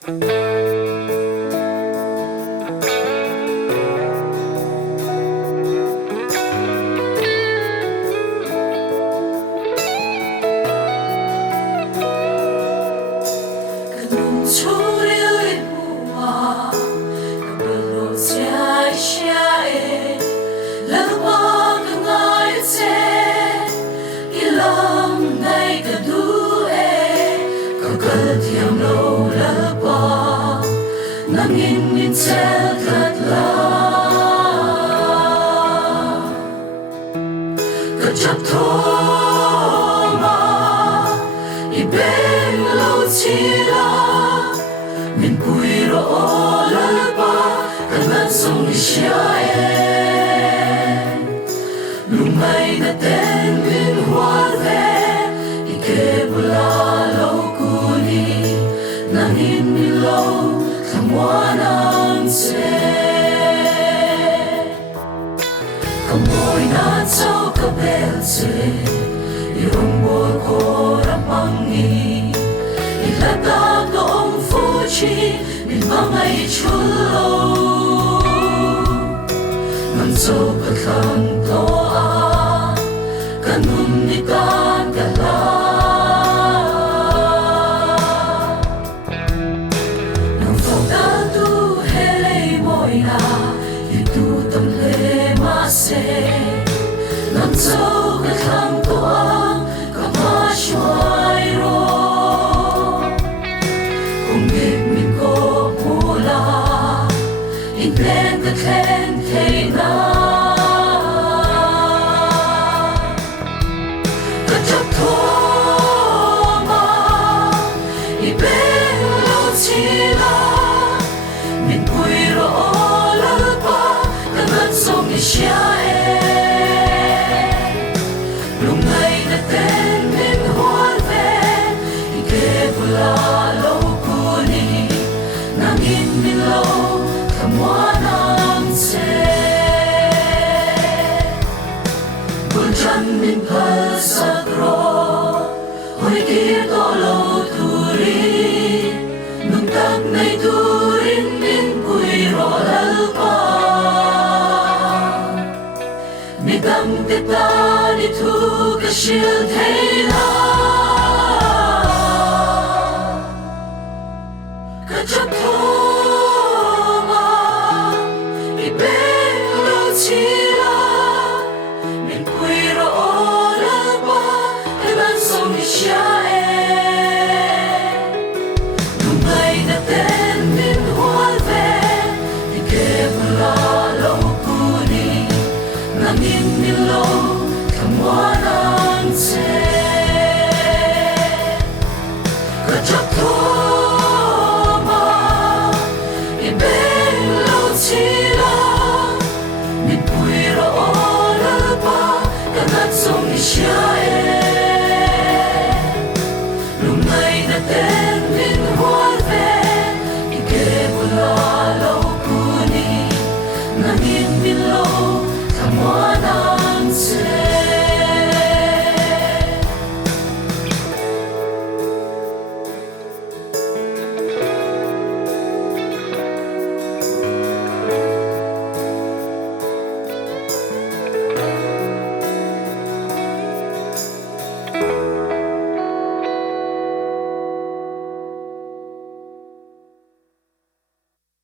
Thiam lâu lỡ bỏ nắng in sẽ thật là cất chặt thô mà i bên lâu chi la mình bùi rõ lỡ bỏ cần ngăn sông đi xa em lúc ngày đã tên nguyên hoa về i kê bù la lâu nangin nilaw kamuanang se kamoy na sa kabelse yung ko ramangi ilata doong fuji min mga ichulo manso katlang toa kanun nitan kala Nam châu cái thang toang cả hoa xoay ro cùng nghịch mình có mù la in lên cái khen thế na cái chấp thô mà i bên lâu chi la mình quỳ rõ lỡ ba cái ngân sông đi xa min pasagro hoy kia to lo turi nung tak nay turin min pui ro lalpa mi dam te ta ni tu ka shil theila ka chap thoma i ben lo chi nangin nilaw kamuanang se kachap thoma i ben lâu chila min pui rõ lapa kanat song i xa lúc này đã